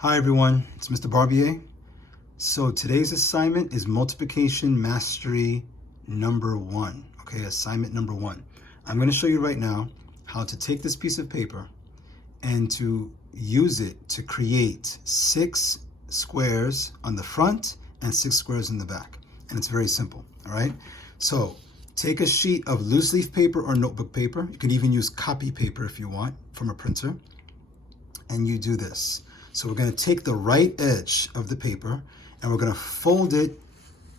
Hi everyone, it's Mr. Barbier. So today's assignment is multiplication mastery number 1. Okay, assignment number 1. I'm going to show you right now how to take this piece of paper and to use it to create 6 squares on the front and 6 squares in the back. And it's very simple, all right? So take a sheet of loose leaf paper or notebook paper. You can even use copy paper if you want from a printer. And you do this. So we're going to take the right edge of the paper and we're going to fold it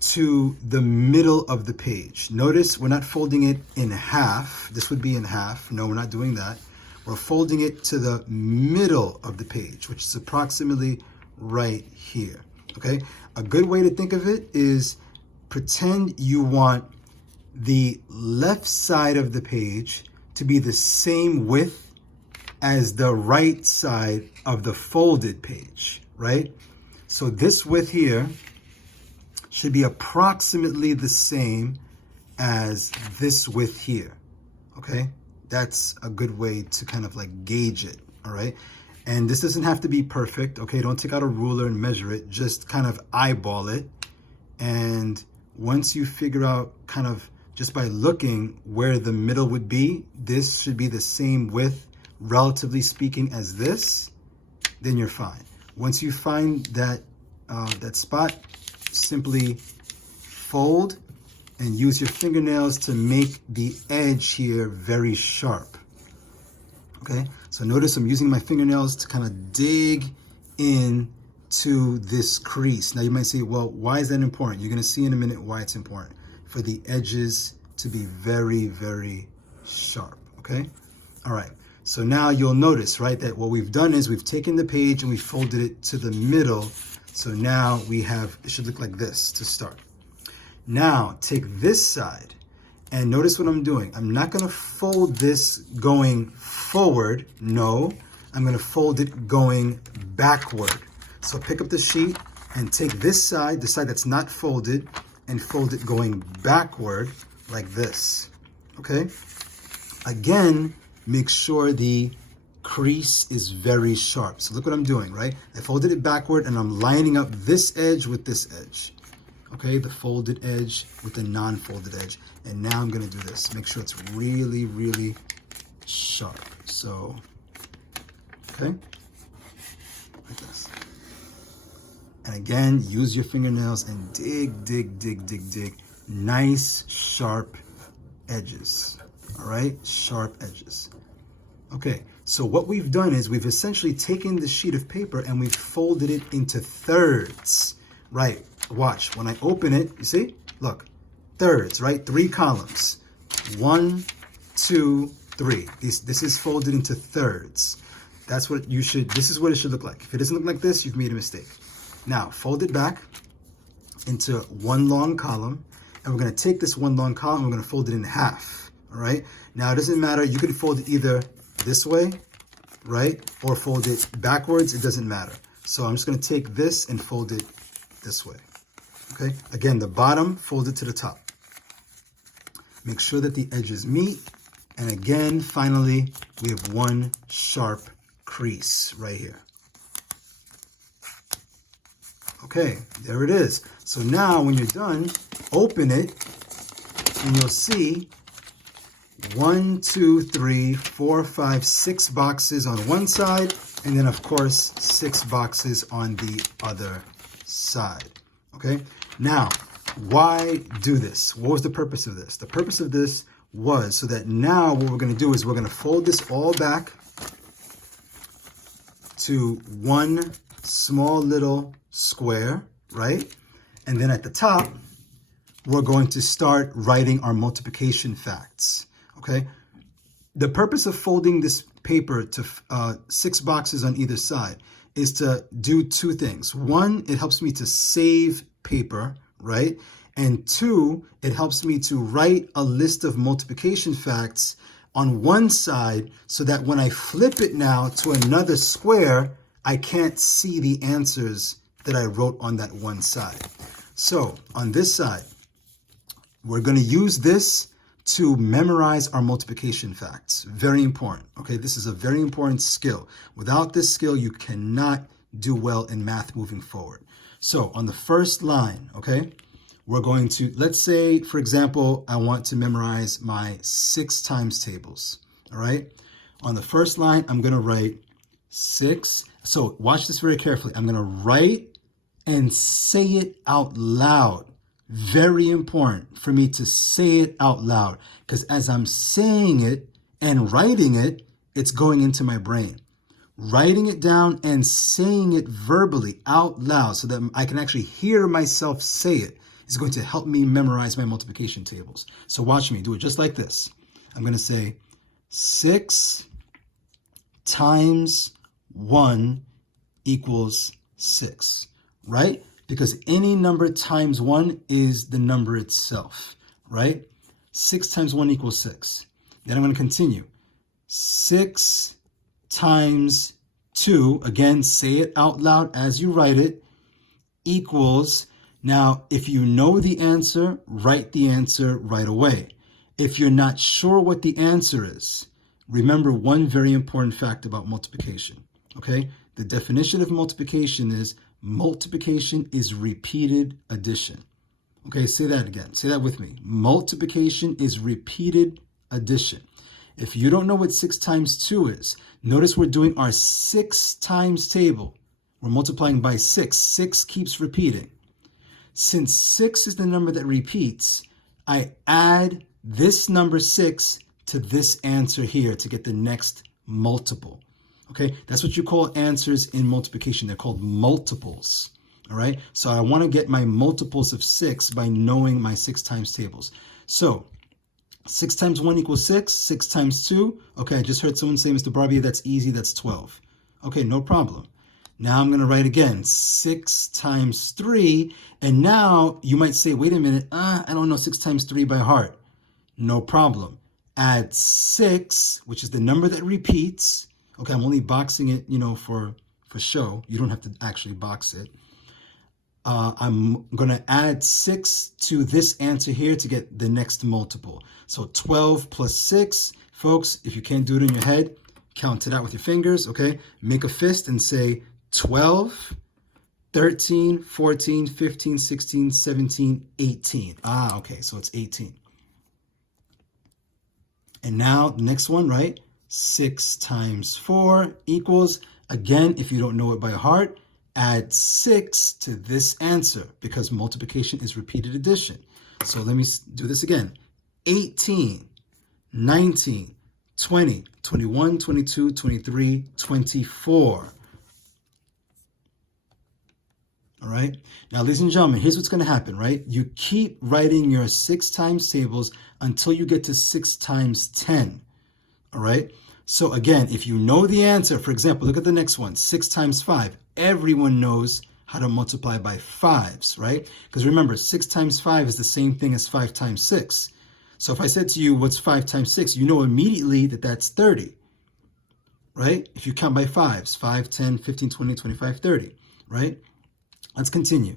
to the middle of the page. Notice we're not folding it in half. This would be in half. No, we're not doing that. We're folding it to the middle of the page, which is approximately right here. Okay? A good way to think of it is pretend you want the left side of the page to be the same width as the right side of the folded page, right? So this width here should be approximately the same as this width here, okay? That's a good way to kind of like gauge it, all right? And this doesn't have to be perfect, okay? Don't take out a ruler and measure it, just kind of eyeball it. And once you figure out kind of just by looking where the middle would be, this should be the same width relatively speaking as this, then you're fine. Once you find that that spot, simply fold and use your fingernails to make the edge here very sharp. Okay, so notice I'm using my fingernails to kind of dig in to this crease. Now you might say, well, why is that important? You're going to see in a minute why it's important. For the edges to be very, very sharp. Okay, all right. So now you'll notice, right, that what we've done is we've taken the page and we folded it to the middle. So now we have, it should look like this to start. Now take this side and notice what I'm doing. I'm not going to fold this going forward. No, I'm going to fold it going backward. So pick up the sheet and take this side, the side that's not folded, and fold it going backward like this. Okay? Again, make sure the crease is very sharp. So look what I'm doing, right? I folded it backward and I'm lining up this edge with this edge. Okay, the folded edge with the non-folded edge. And now I'm gonna do this. Make sure it's really, really sharp. So, okay, like this. And again, use your fingernails and dig, dig, dig, dig, dig. Nice, sharp edges. All right, sharp edges. Okay, so what we've done is we've essentially taken the sheet of paper and we've folded it into thirds. Right, watch, when I open it, you see, look, thirds, right? 3 columns, 1, 2, 3. This is folded into thirds. That's what you should, this is what it should look like. If it doesn't look like this, you've made a mistake. Now, fold it back into 1 long column, and we're gonna take this 1 long column, we're gonna fold it in half, all right? Now, it doesn't matter, you can fold it either this way, right? Or fold it backwards, it doesn't matter. So I'm just gonna take this and fold it this way, okay? Again, the bottom, fold it to the top. Make sure that the edges meet. And again, finally, we have 1 sharp crease right here. Okay, there it is. So now when you're done, open it and you'll see 1, 2, 3, 4, 5, 6 boxes on one side, and then of course 6 boxes on the other side. Okay, now why do this? What was the purpose of this? The purpose of this was so that now what we're going to do is we're going to fold this all back to 1 small little square, right? And then at the top, we're going to start writing our multiplication facts. Okay, the purpose of folding this paper to 6 boxes on either side is to do 2 things. 1, it helps me to save paper, right? And 2, it helps me to write a list of multiplication facts on one side so that when I flip it now to another square, I can't see the answers that I wrote on that one side. So on this side, we're going to use this to memorize our multiplication facts. Very important, okay? This is a very important skill. Without this skill, you cannot do well in math moving forward. So on the first line, okay, we're going to, let's say, for example, I want to memorize my 6 times tables, all right? On the first line, I'm going to write 6. So watch this very carefully. I'm going to write and say it out loud. Very important for me to say it out loud, because as I'm saying it and writing it, it's going into my brain. Writing it down and saying it verbally out loud so that I can actually hear myself say it is going to help me memorize my multiplication tables. So watch me do it just like this. I'm going to say 6 times 1 equals 6, right? Because any number times 1 is the number itself, right? 6 times 1 equals 6. Then I'm going to continue. 6 times 2, again, say it out loud as you write it, equals, now if you know the answer, write the answer right away. If you're not sure what the answer is, remember one very important fact about multiplication, okay? The definition of multiplication is repeated addition. Okay, say that again. Say that with me. Multiplication is repeated addition. If you don't know what 6 times 2 is, notice we're doing our 6 times table. We're multiplying by 6. 6 keeps repeating. Since 6 is the number that repeats, I add this number 6 to this answer here to get the next multiple. Okay, that's what you call answers in multiplication. They're called multiples. All right, so I want to get my multiples of 6 by knowing my 6 times tables. So 6 times 1 equals 6. 6 times 2. Okay, I just heard someone say, Mr. Barbier, that's easy. That's 12. Okay, no problem. Now I'm going to write again 6 times 3. And now you might say, wait a minute, I don't know 6 times 3 by heart. No problem. Add 6, which is the number that repeats. Okay, I'm only boxing it, for show. You don't have to actually box it. I'm going to add 6 to this answer here to get the next multiple. So 12 plus 6, folks, if you can't do it in your head, count it out with your fingers, okay? Make a fist and say 12, 13, 14, 15, 16, 17, 18. Okay, so it's 18. And now the next one, right? 6 times 4 equals, again, if you don't know it by heart, add 6 to this answer because multiplication is repeated addition. So let me do this again. 18, 19, 20, 21, 22, 23, 24. All right. Now, ladies and gentlemen, here's what's going to happen, right? You keep writing your 6 times tables until you get to 6 times 10. All right. So again, if you know the answer, for example, look at the next one, 6 times 5. Everyone knows how to multiply by 5s, right? Because remember, 6 times 5 is the same thing as 5 times 6. So if I said to you, what's 5 times 6? You know immediately that that's 30, right? If you count by 5s, 5, 10, 15, 20, 25, 30, right? Let's continue.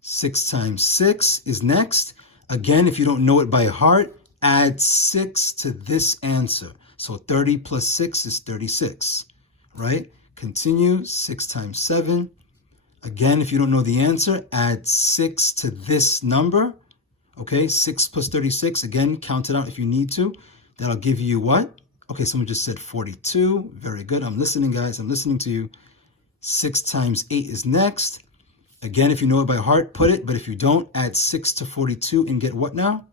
6 times 6 is next. Again, if you don't know it by heart, add 6 to this answer. So 30 plus 6 is 36, right? Continue, 6 times 7. Again, if you don't know the answer, add 6 to this number. Okay, 6 plus 36, again, count it out if you need to. That'll give you what? Okay, someone just said 42. Very good. I'm listening, guys. I'm listening to you. 6 times 8 is next. Again, if you know it by heart, put it. But if you don't, add 6 to 42 and get what now?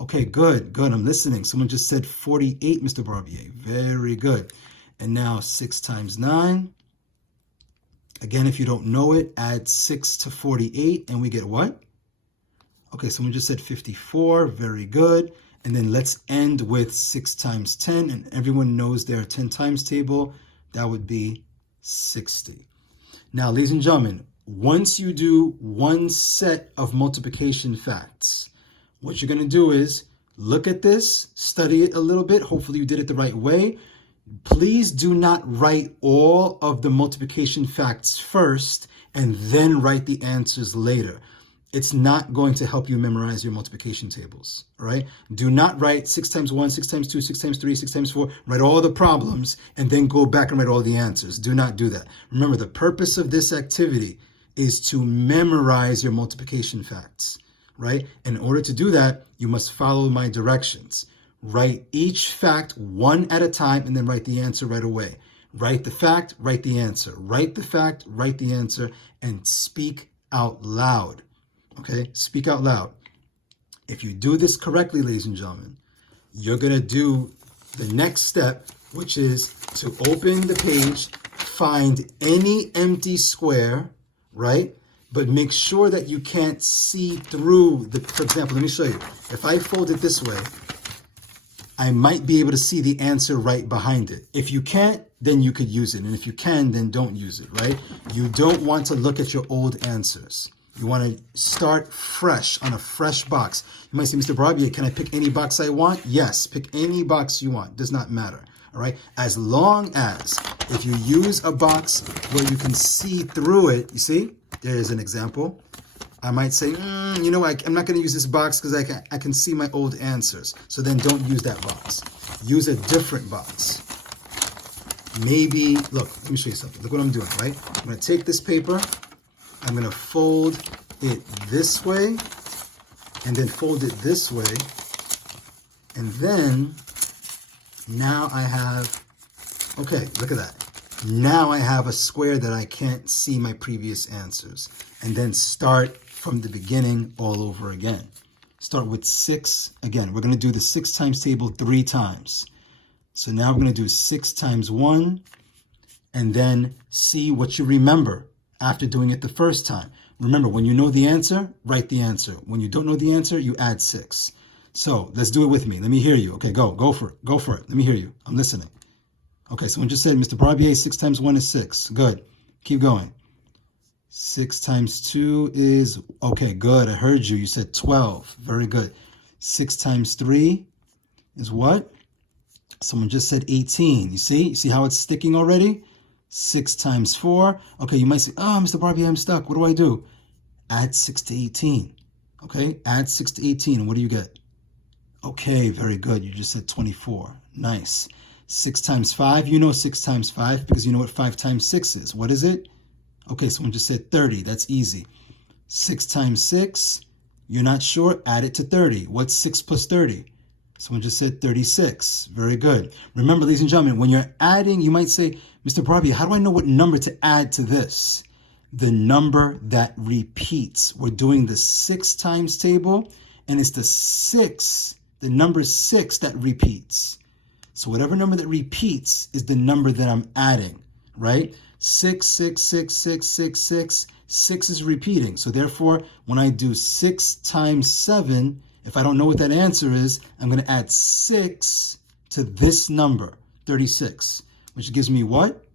Okay, good, good. I'm listening. Someone just said 48, Mr. Barbier. Very good. And now 6 times 9. Again, if you don't know it, add 6 to 48 and we get what? Okay, someone just said 54. Very good. And then let's end with 6 times 10. And everyone knows their 10 times table. That would be 60. Now, ladies and gentlemen, once you do one set of multiplication facts, what you're going to do is look at this, study it a little bit. Hopefully you did it the right way. Please do not write all of the multiplication facts first and then write the answers later. it's not going to help you memorize your multiplication tables, all right? Do not write 6 times 1, 6 times 2, 6 times 3, 6 times 4, write all the problems, and then go back and write all the answers. Do not do that. Remember, the purpose of this activity is to memorize your multiplication facts, right? In order to do that, you must follow my directions. Write each fact one at a time, and then write the answer right away. Write the fact, write the answer. Write the fact, write the answer, and speak out loud. Okay, speak out loud. If you do this correctly, ladies and gentlemen, you're going to do the next step, which is to open the page, find any empty square, right? But make sure that you can't see through the, for example, let me show you. If I fold it this way, I might be able to see the answer right behind it. If you can't, then you could use it. And if you can, then don't use it, right? You don't want to look at your old answers. You want to start fresh on a fresh box. You might say, Mr. Barbier, can I pick any box I want? Yes, pick any box you want. Does not matter. All right. As long as if you use a box where you can see through it, you see, there's an example. I might say, you know, I'm not going to use this box because I can see my old answers. So then don't use that box. Use a different box. Maybe, look, let me show you something. Look what I'm doing, right? I'm going to take this paper. I'm going to fold it this way and then fold it this way. And then now I have, okay, look at that. Now I have a square that I can't see my previous answers. And then start from the beginning all over again. Start with 6. Again, we're going to do the 6 times table 3 times. So now we're going to do 6 times 1 and then see what you remember after doing it the first time. Remember, when you know the answer, write the answer. When you don't know the answer, you add 6. So let's do it with me. Let me hear you. Okay, go for it. Go for it. Let me hear you. I'm listening. Okay, someone just said, Mr. Barbier, 6 times 1 is 6. Good. Keep going. 6 times 2 is, okay, good. I heard you. You said 12. Very good. 6 times 3 is what? Someone just said 18. You see? You see how it's sticking already? 6 times 4. Okay, you might say, oh, Mr. Barbier, I'm stuck. What do I do? Add 6 to 18. Okay, add 6 to 18. What do you get? Okay, very good. You just said 24. Nice. 6 times 5. You know 6 times 5 because you know what 5 times 6 is. What is it? Okay, someone just said 30. That's easy. 6 times 6. You're not sure? Add it to 30. What's 6 plus 30? Someone just said 36. Very good. Remember, ladies and gentlemen, when you're adding, you might say, Mr. Barbier, how do I know what number to add to this? The number that repeats. We're doing the 6 times table, and it's the 6, the number 6 that repeats. So whatever number that repeats is the number that I'm adding, right? 6, 6, 6, 6, 6, 6. 6 is repeating. So therefore, when I do 6 times 7, if I don't know what that answer is, I'm going to add 6 to this number, 36, which gives me what?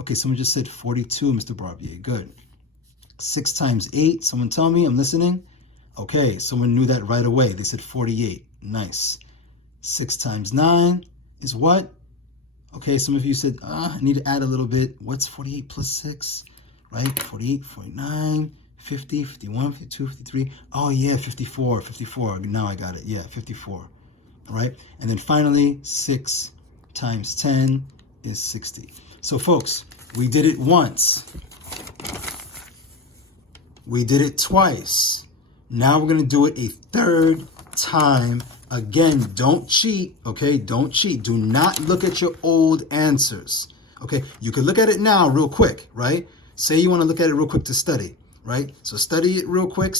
Okay, someone just said 42, Mr. Barbier. Good. 6 times 8. Someone tell me. I'm listening. Okay, someone knew that right away. They said 48. Nice. 6 times 9 is what? Okay, some of you said, I need to add a little bit. What's 48 plus 6? Right? 48, 49, 50, 51, 52, 53. Oh, yeah, 54, 54. Now I got it. Yeah, 54. All right? And then finally, 6 times 10 is 60. So, folks, we did it once. We did it twice. Now we're going to do it a third time. Again, don't cheat, okay? Don't cheat. Do not look at your old answers, okay? You can look at it now real quick, right? Say you want to look at it real quick to study, right? So study it real quick,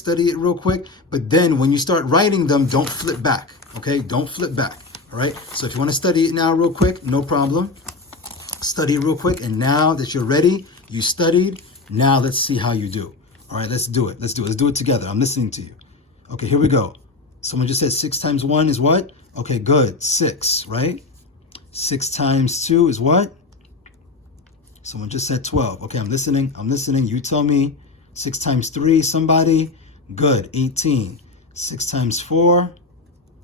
but then when you start writing them, don't flip back, okay? Don't flip back, all right? So if you want to study it now real quick, no problem. Study it real quick, and now that you're ready, you studied, now let's see how you do. All right, let's do it. Let's do it together. I'm listening to you. Okay, here we go. Someone just said 6 times 1 is what? Okay, good. 6, right? 6 times 2 is what? Someone just said 12. Okay, I'm listening. You tell me. 6 times 3, somebody? Good. 18. 6 times 4.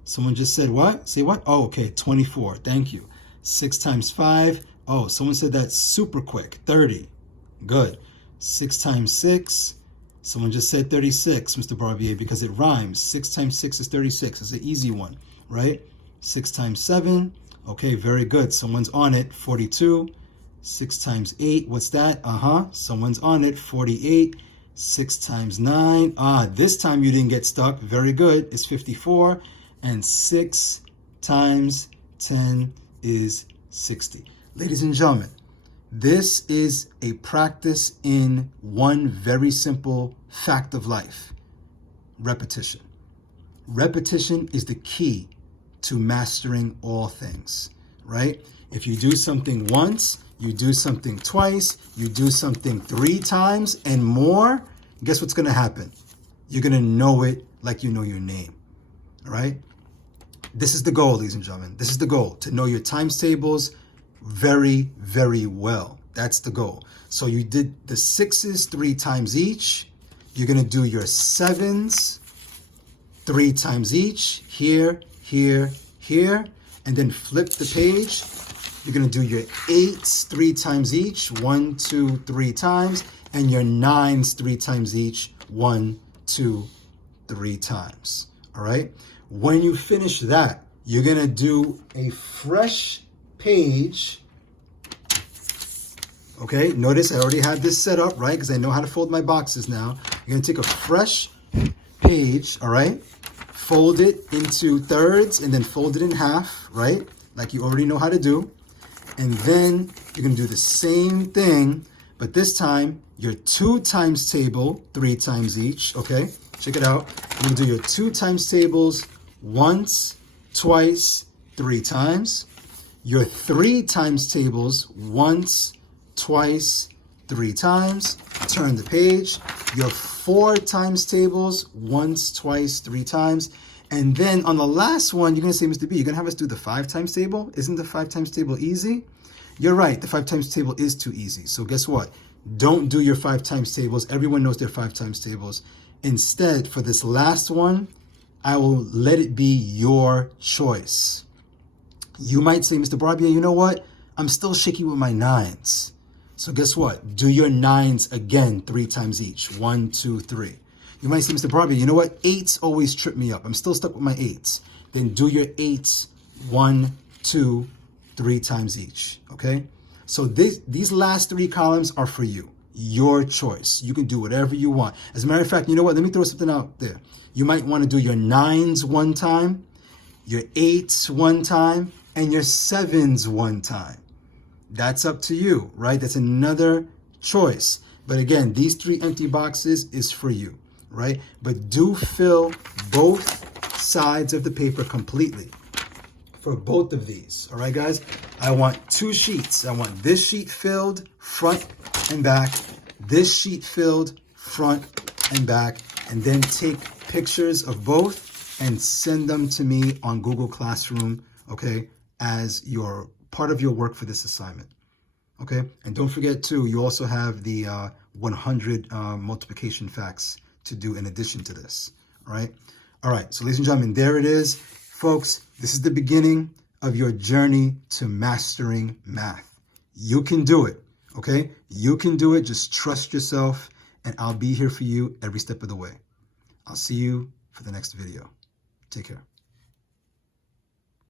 Someone just said what? Say what? Oh, okay. 24. Thank you. 6 times 5. Oh, someone said that super quick. 30. Good. 6 times 6. Someone just said 36, Mr. Barbier, because it rhymes. 6 times 6 is 36. It's an easy one, right? 6 times 7. Okay, very good. Someone's on it. 42. 6 times 8. What's that? Someone's on it. 48. 6 times 9. This time you didn't get stuck. Very good. It's 54. And 6 times 10 is 60. Ladies and gentlemen, this is a practice in one very simple fact of life: repetition. Repetition is the key to mastering all things, right? If you do something once, you do something twice, you do something 3 times and more, guess what's going to happen? You're going to know it like you know your name, all right? This is the goal, ladies and gentlemen. This is the goal, to know your times tables very, very well. That's the goal. So you did the 6s 3 times each. You're going to do your 7s 3 times each. Here, here, here. And then flip the page. You're going to do your 8s 3 times each. 1, 2, 3 times. And your 9s 3 times each. 1, 2, 3 times. All right? When you finish that, you're going to do a fresh page. Okay, notice I already have this set up, right? Because I know how to fold my boxes now. You're going to take a fresh page, all right? Fold it into thirds and then fold it in half, right? Like you already know how to do. And then you're going to do the same thing, but this time your 2 times table 3 times each, okay? Check it out. You're going to do your 2 times tables once, twice, 3 times. Your 3 times tables once, twice, 3 times. Turn the page. Your 4 times tables once, twice, 3 times. And then on the last one, you're going to say, Mr. B, you're going to have us do the 5 times table? Isn't the 5 times table easy? You're right. The 5 times table is too easy. So guess what? Don't do your 5 times tables. Everyone knows their 5 times tables. Instead, for this last one, I will let it be your choice. You might say, Mr. Barbier, you know what? I'm still shaky with my 9s. So guess what? Do your 9s again 3 times each. 1, 2, 3. You might say, Mr. Barbier, you know what? 8s always trip me up. I'm still stuck with my 8s. Then do your 8s 1, 2, 3 times each. Okay? So these last 3 columns are for you. Your choice. You can do whatever you want. As a matter of fact, you know what? Let me throw something out there. You might want to do your 9s 1 time, your 8s 1 time, and your 7s 1 time. That's up to you, right? That's another choice. But again, these 3 empty boxes is for you, right? But do fill both sides of the paper completely for both of these. All right, guys? I want 2 sheets. I want this sheet filled front and back, this sheet filled front and back, and then take pictures of both and send them to me on Google Classroom, okay, as your part of your work for this assignment. Okay, and don't forget too, you also have the 100 multiplication facts to do in addition to this. All right, so ladies and gentlemen, there it is. Folks, this is the beginning of your journey to mastering math. You can do it, okay? You can do it. Just trust yourself, and I'll be here for you every step of the way. I'll see you for the next video. Take care.